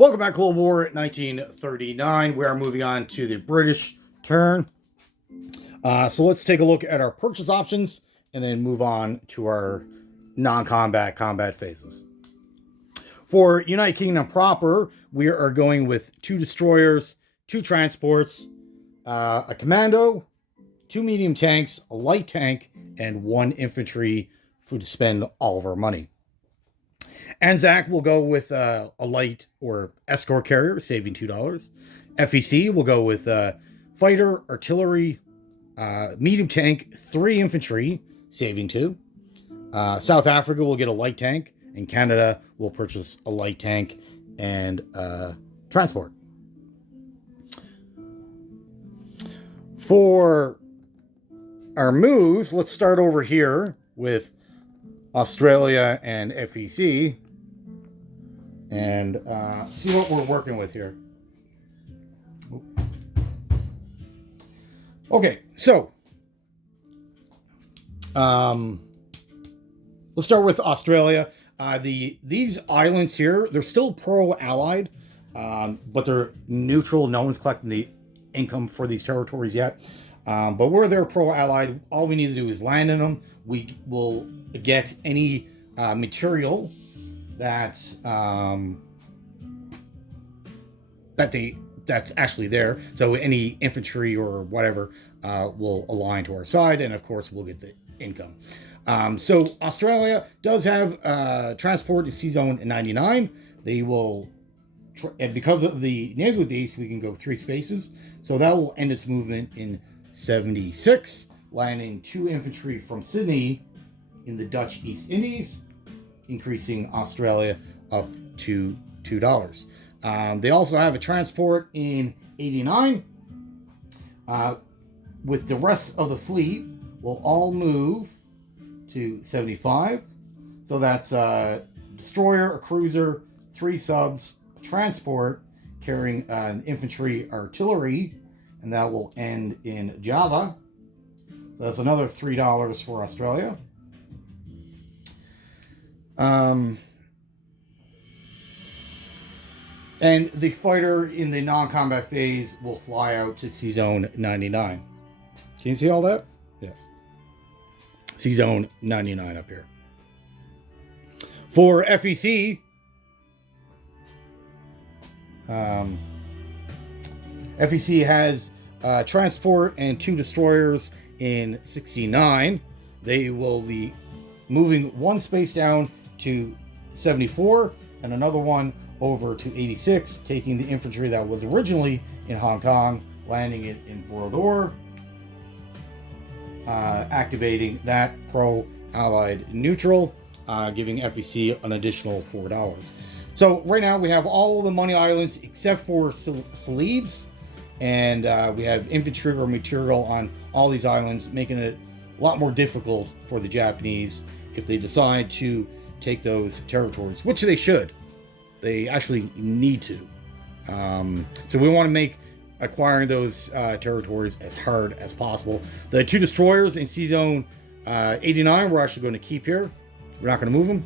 Welcome back, Cold War 1939. We are moving on to the British turn. So let's take a look at our purchase options and then move on to our non-combat combat phases. For United Kingdom proper, we are going with 2 destroyers, 2 transports, a commando, 2 medium tanks, a light tank, and 1 infantry to spend all of our money. Anzac will go with a light or escort carrier, saving $2. FEC will go with fighter, artillery, medium tank, 3 infantry, saving 2. South Africa will get a light tank, and Canada will purchase a light tank and transport. For our moves, let's start over here with Australia and FEC and see what we're working with here. Okay, so let's start with Australia. These islands here, they're still pro-allied, but they're neutral. No one's collecting the income for these territories yet. But where they're pro-allied, all we need to do is land in them. We will get any material that's actually there. So any infantry or whatever will align to our side, and of course we'll get the income. So Australia does have transport in C-Zone 99. They will, and because of the naval base, we can go 3 spaces. So that will end its movement in 76, landing 2 infantry from Sydney in the Dutch East Indies, increasing Australia up to $2. They also have a transport in 89. With the rest of the fleet, we'll all move to 75. So that's a destroyer, a cruiser, 3 subs, a transport carrying an infantry artillery, and that will end in Java. So that's another $3 for Australia. And the fighter in the non-combat phase will fly out to C-Zone 99. Can you see all that? Yes. C-Zone 99 up here. For FEC, FEC has transport and 2 destroyers in 69. They will be moving 1 space down to 74 and another one over to 86, taking the infantry that was originally in Hong Kong, landing it in Brodor, activating that pro-allied neutral, giving FEC an additional $4. So right now we have all the money islands except for Celebes, and we have infantry or material on all these islands, making it a lot more difficult for the Japanese if they decide to take those territories, which they should. They actually need to. So we want to make acquiring those territories as hard as possible. The 2 destroyers in C-Zone 89 we're actually going to keep here. We're not going to move them.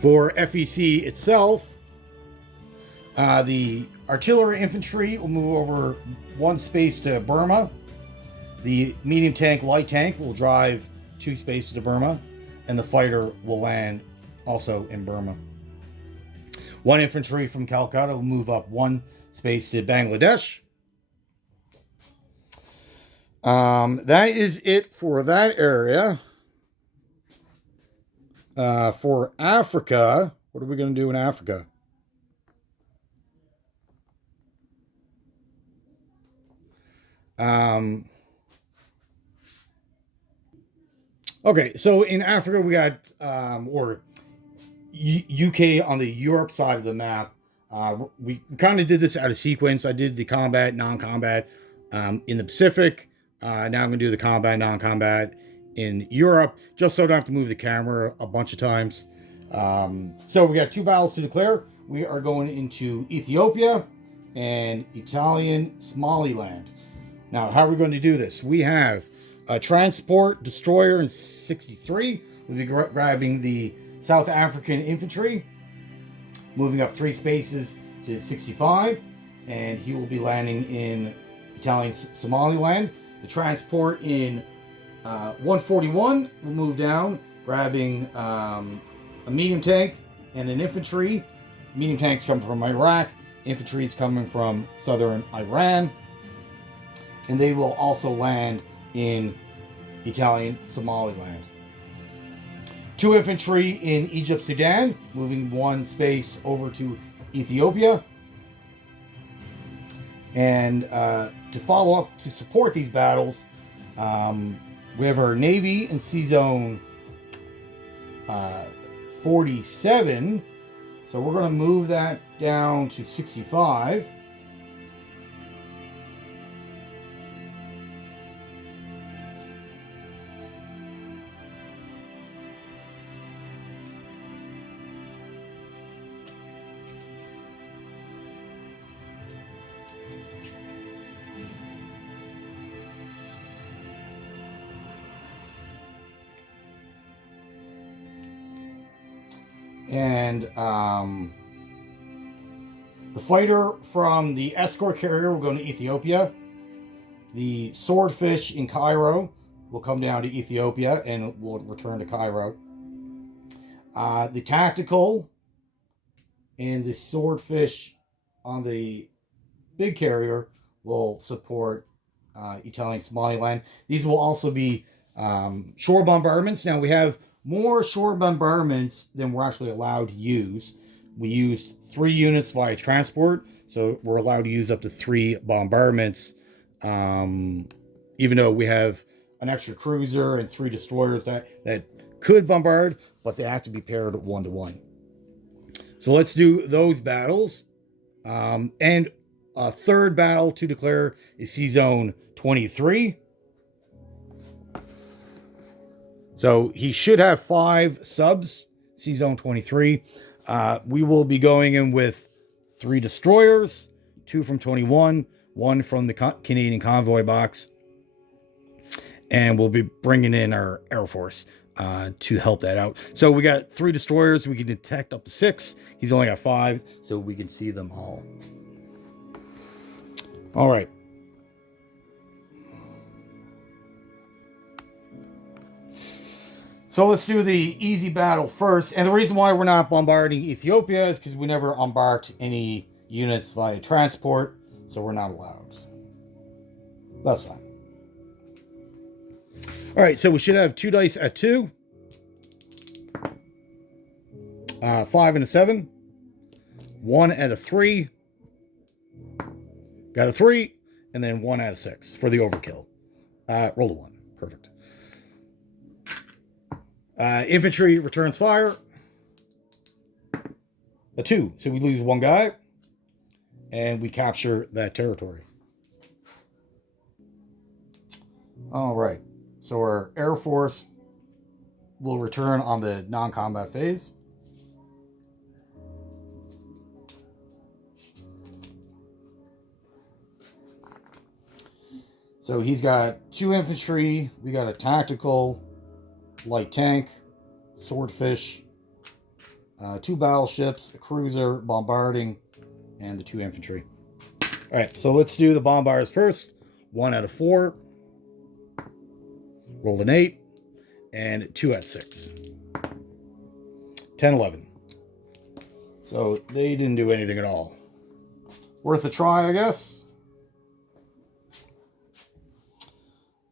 For FEC itself, the artillery infantry will move over 1 space to Burma. The medium tank, light tank will drive 2 spaces to Burma, and the fighter will land also in Burma. 1 infantry from Calcutta will move up 1 space to Bangladesh. That is it for that area. For Africa, what are we going to do in Africa? Okay, so in Africa we got or UK on the Europe side of the map. We kind of did this out of sequence. I did the combat, non-combat in the Pacific. Now I'm going to do the combat, non-combat in Europe, just so I don't have to move the camera a bunch of times. So we got 2 battles to declare. We are going into Ethiopia and Italian Somaliland. Now, how are we going to do this? We have a transport destroyer in 63. We'll be grabbing the South African infantry. moving up 3 spaces to 65, and he will be landing in Italian Somaliland. The transport in 141 will move down, grabbing a medium tank and an infantry. Medium tanks come from Iraq, infantry is coming from southern Iran, and they will also land in Italian Somaliland. 2 infantry in Egypt, Sudan, moving 1 space over to Ethiopia. And to follow up, to support these battles, we have our Navy in Sea Zone 47. So we're going to move that down to 65. And the fighter from the escort carrier will go to Ethiopia. The swordfish in Cairo will come down to Ethiopia and will return to Cairo. The tactical and the swordfish on the big carrier will support Italian Somaliland. These will also be shore bombardments. Now we have more shore bombardments than we're actually allowed to use. We use 3 units via transport, so we're allowed to use up to 3 bombardments, even though we have an extra cruiser and 3 destroyers that could bombard, but they have to be paired 1-to-1. So let's do those battles. And a third battle to declare is Sea Zone 23. So he should have 5 subs, Sea Zone 23. We will be going in with 3 destroyers, 2 from 21, 1 from the Canadian convoy box. And we'll be bringing in our Air Force to help that out. So we got 3 destroyers. We can detect up to 6. He's only got 5, so we can see them all. All right. So let's do the easy battle first. And the reason why we're not bombarding Ethiopia is because we never embarked any units via transport, so we're not allowed. That's fine. All right, so we should have 2 dice at 2. 5 and a 7. 1 at a 3. Got a 3. And then 1 at a 6 for the overkill. Roll a 1. Perfect. Infantry returns fire. A 2. So we lose 1 guy. And we capture that territory. All right. So our Air Force will return on the non-combat phase. So he's got 2 infantry. We got a tactical, light tank, swordfish, 2 battleships, a cruiser, bombarding, and the 2 infantry. All right, so let's do the bombarders first. 1 out of 4. Rolled an 8. And 2 out of 6. 10, 11. So they didn't do anything at all. Worth a try, I guess.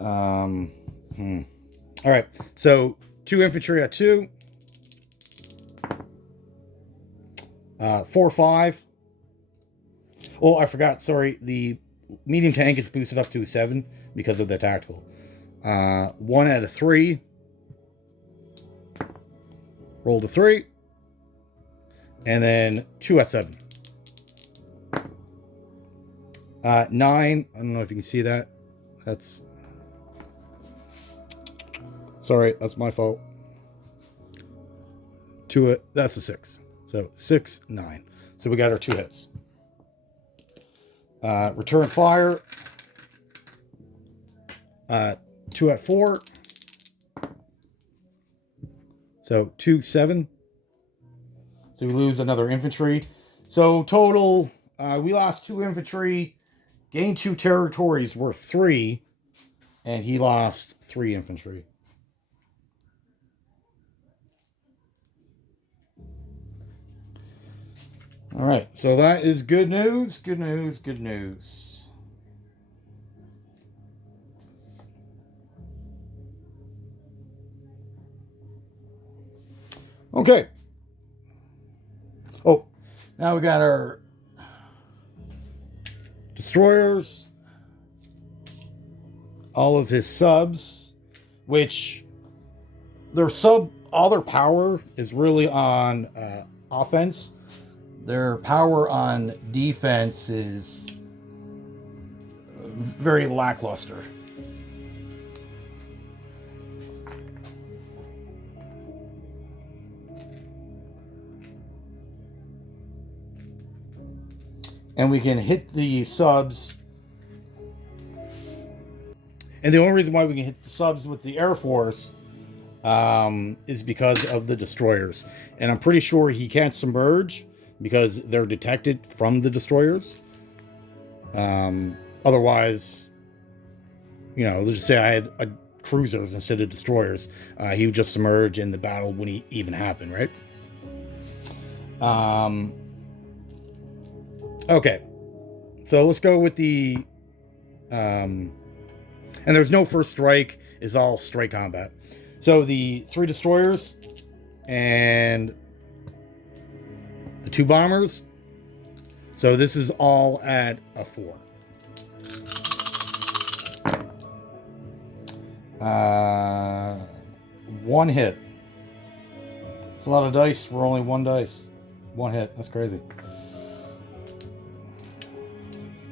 All right, so 2 infantry at 2. 4, 5. Oh, I forgot. Sorry, the medium tank is boosted up to 7 because of the tactical. 1 out of 3. Rolled a 3. And then 2 at 7. 9. I don't know if you can see that. That's... Sorry, that's my fault. 2, that's a 6. So 6, 9. So we got our 2 hits. Return fire. 2 at 4. So 2, 7. So we lose another infantry. So total, we lost 2 infantry, gained 2 territories worth 3, and he lost 3 infantry. All right, so that is good news, good news, good news. Okay. Oh, now we got our destroyers, all of his subs, which all their power is really on offense. Their power on defense is very lackluster. And we can hit the subs. And the only reason why we can hit the subs with the Air Force is because of the destroyers. And I'm pretty sure he can't submerge because they're detected from the destroyers. Otherwise, let's just say I had cruisers instead of destroyers. He would just submerge and the battle wouldn't even happen, right? Okay. So let's go with the... and there's no first strike. It's all strike combat. So the 3 destroyers and the 2 bombers. So this is all at a 4. One hit. It's a lot of dice for only 1 dice. 1 hit. That's crazy.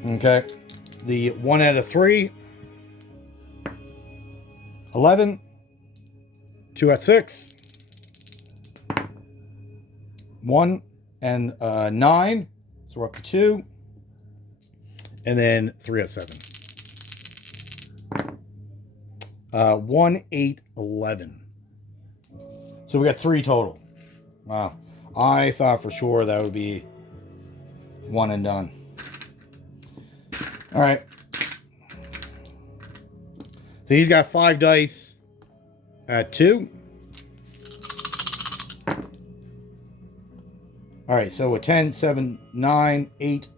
Okay. The 1 out of 3. 11. 2 at 6. 1 and 9. So we're up to 2. And then 3 at 7. 1, 8, 11. So we got 3 total. Wow. I thought for sure that would be 1 and done. All right. So he's got 5 dice at 2. All right, so a 10, 7, 9, 8,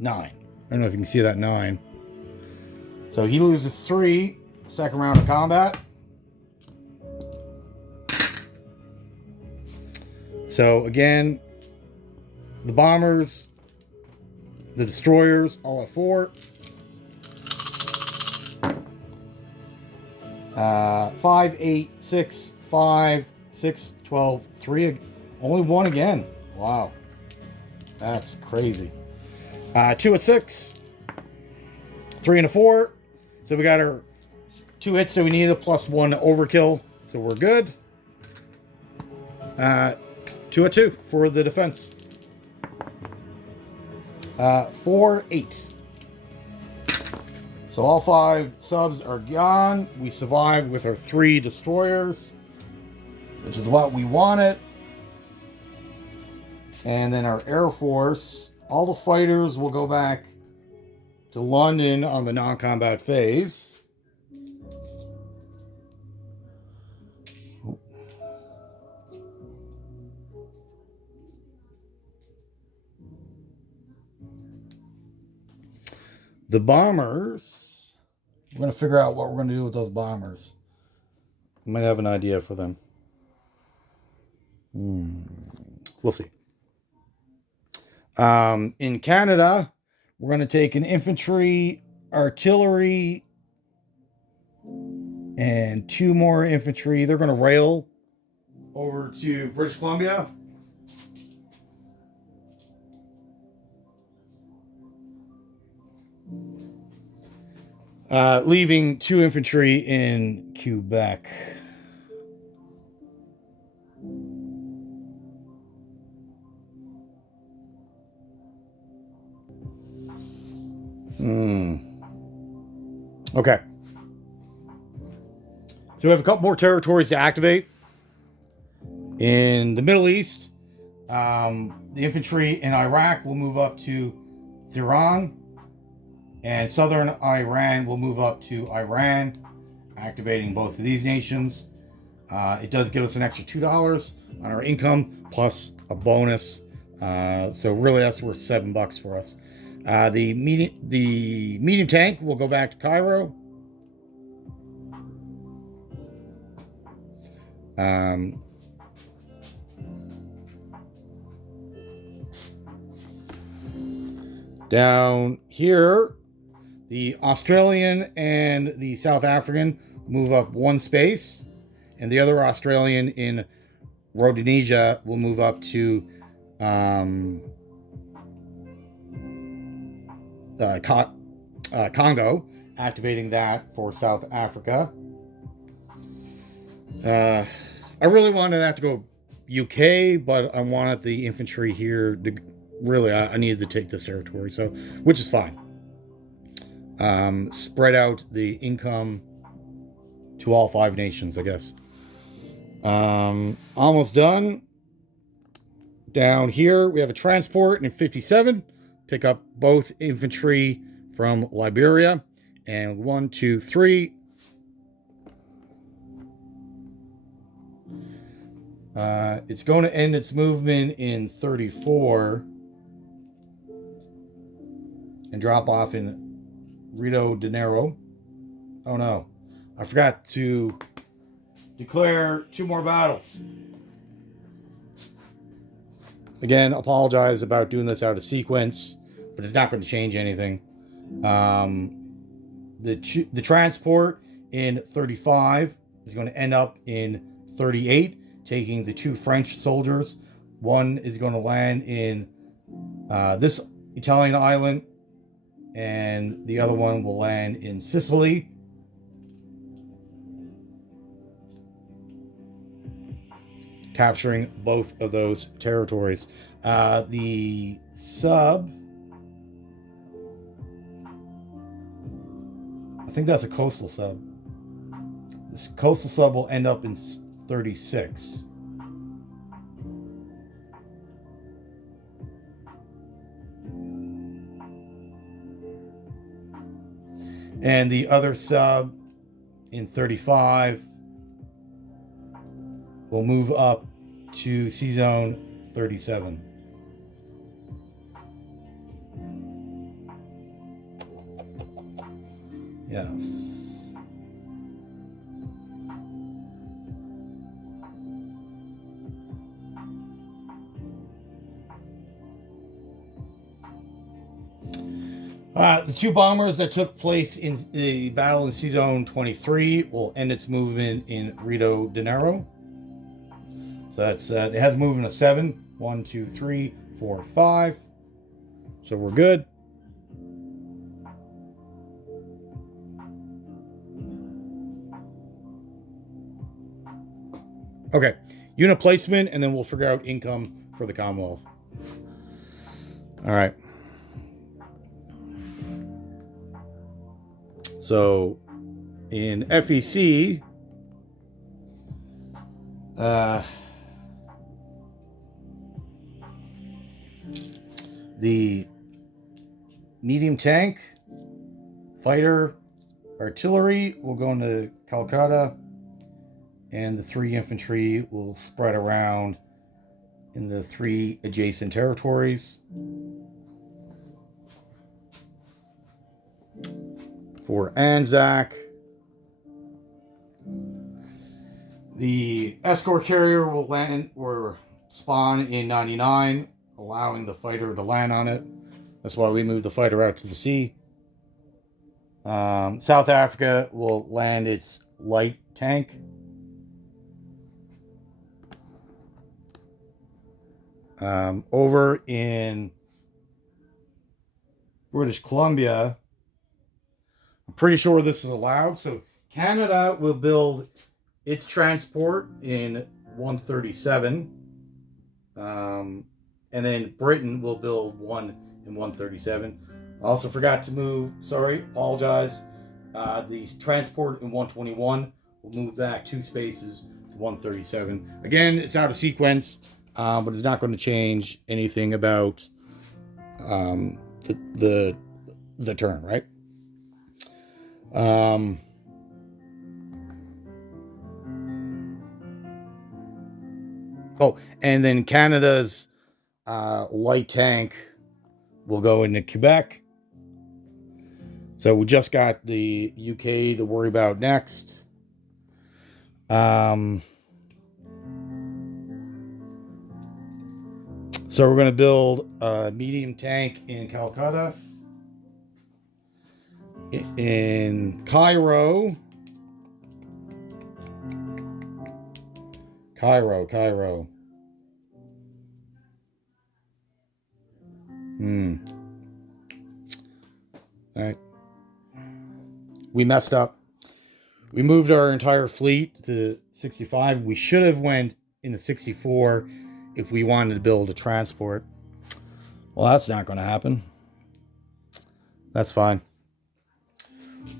9. I don't know if you can see that 9. So he loses 3, second round of combat. So again, the bombers, the destroyers, all at 4. 5, 8, 6, 5, 6, 12, 3. Only 1 again. Wow. That's crazy. 2 at 6. 3 and a 4. So we got our 2 hits, so we need a +1 overkill. So we're good. 2 at 2 for the defense. 4, 8. So all 5 subs are gone. We survived with our 3 destroyers, which is what we wanted. And then our Air Force, all the fighters will go back to London on the non-combat phase. The bombers, we're going to figure out what we're going to do with those bombers. We might have an idea for them. We'll see. In Canada, we're going to take an infantry, artillery, and 2 more infantry. They're going to rail over to British Columbia. Leaving 2 infantry in Quebec. Okay. So we have a couple more territories to activate. In the Middle East, The infantry in Iraq will move up to Tehran, and southern Iran will move up to Iran, activating both of these nations. It does give us an extra $2 on our income plus a bonus. So really that's worth $7 for us. The medium tank will go back to Cairo. Down here, the Australian and the South African move up one space, and the other Australian in Rhodesia will move up to Congo, activating that for South Africa. I really wanted that to go UK, but I wanted the infantry here to really, I needed to take this territory, so, which is fine. Spread out the income to all 5 nations, I guess. Almost done. Down here, we have a transport in 57. Pick up both infantry from Liberia. And 1, 2, 3. It's going to end its movement in 34 and drop off in Rio de Janeiro. Oh no, I forgot to declare 2 more battles. Again, apologize about doing this out of sequence, but it's not going to change anything. The transport in 35 is going to end up in 38, taking the 2 French soldiers. One is going to land in this Italian island, and the other one will land in Sicily. Capturing both of those territories. The sub, I think that's a coastal sub. This coastal sub will end up in 36. And the other sub in 35 will move up to C Zone 37. Yes. The 2 bombers that took place in the battle in C Zone 23 will end its movement in Rio de Janeiro. So that's it has a movement of 7. 1, 2, 3, 4, 5. So we're good. Okay, unit placement, and then we'll figure out income for the Commonwealth. All right. So in FEC, the medium tank, fighter, artillery will go into Calcutta, and the 3 infantry will spread around in the 3 adjacent territories. For Anzac, the escort carrier will land or spawn in 99, allowing the fighter to land on it. That's why we moved the fighter out to the sea. South Africa will land its light tank. Over in British Columbia, I'm pretty sure this is allowed. So Canada will build its transport in 137. And then Britain will build one in 137. Also forgot to move, sorry, apologize. The transport in 121 will move back 2 spaces to 137. Again, it's out of sequence. but it's not going to change anything about the turn, right? Oh, and then Canada's light tank will go into Quebec. So we just got the UK to worry about next. So we're going to build a medium tank in Calcutta. In Cairo. Cairo. All right. We messed up. We moved our entire fleet to 65. We should have went into 64 if we wanted to build a transport. Well, that's not going to happen. That's fine.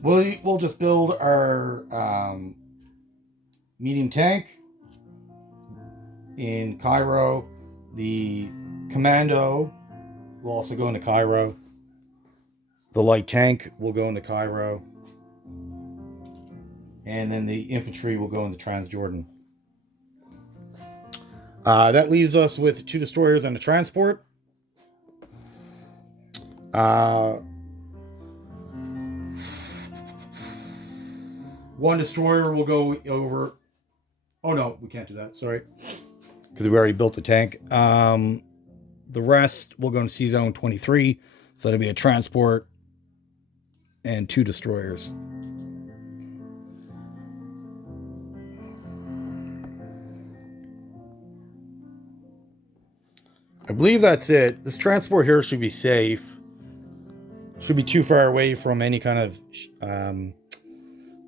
We'll just build our medium tank in Cairo. The commando will also go into Cairo. The light tank will go into Cairo. And then the infantry will go into Transjordan. That leaves us with 2 destroyers and a transport. One destroyer will go over. Oh no, we can't do that. Sorry, because we already built the tank. The rest will go into Sea Zone 23. So it'll be a transport and 2 destroyers. I believe that's it. This transport here should be safe. Should be too far away from any kind of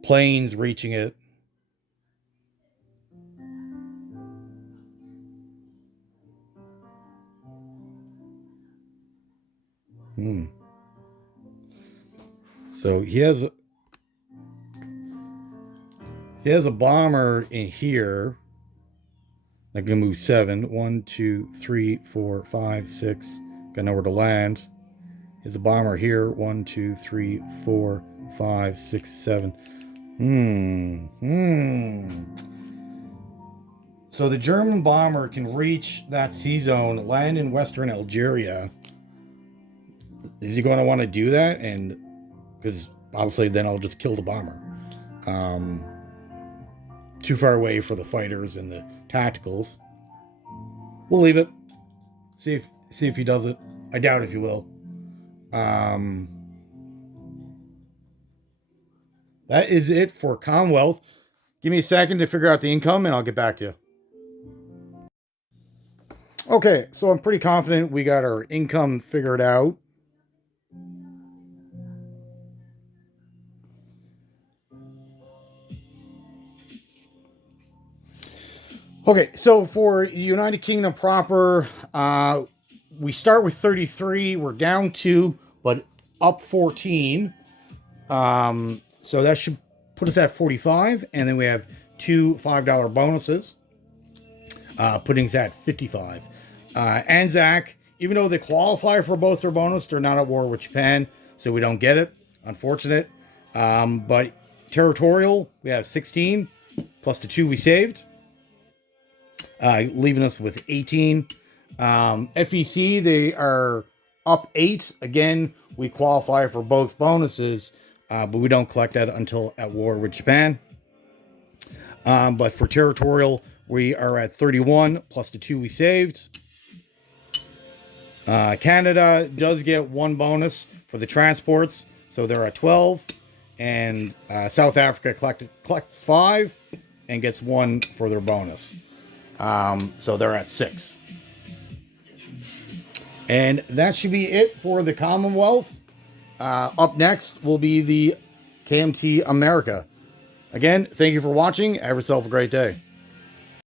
planes reaching it. So he has a bomber in here. I can move 7. 1, 2, 3, 4, 5, 6. Got nowhere to land. There's a bomber here. 1, 2, 3, 4, 5, 6, 7. So the German bomber can reach that sea zone, land in Western Algeria. Is he going to want to do that? And because obviously then I'll just kill the bomber. Too far away for the fighters and the tacticals. We'll leave it. See if he does it. I doubt if he will. That is it for Commonwealth. Give me a second to figure out the income and I'll get back to you. Okay, so I'm pretty confident we got our income figured out. Okay, so for the United Kingdom proper, we start with 33. We're down 2, but up 14. So that should put us at 45. And then we have 2 $5 bonuses, putting us at 55. Anzac, even though they qualify for both their bonus, they're not at war with Japan, so we don't get it. Unfortunate. But territorial, we have 16, plus the 2 we saved. Leaving us with 18. FEC, they are up 8. Again, we qualify for both bonuses, but we don't collect that until at war with Japan. But for territorial, we are at 31, plus the 2 we saved. Canada does get 1 bonus for the transports, so they're at 12. And South Africa collects 5 and gets 1 for their bonus. So they're at 6. And that should be it for the Commonwealth. Up next will be the KMT America. Again, thank you for watching. Have yourself a great day.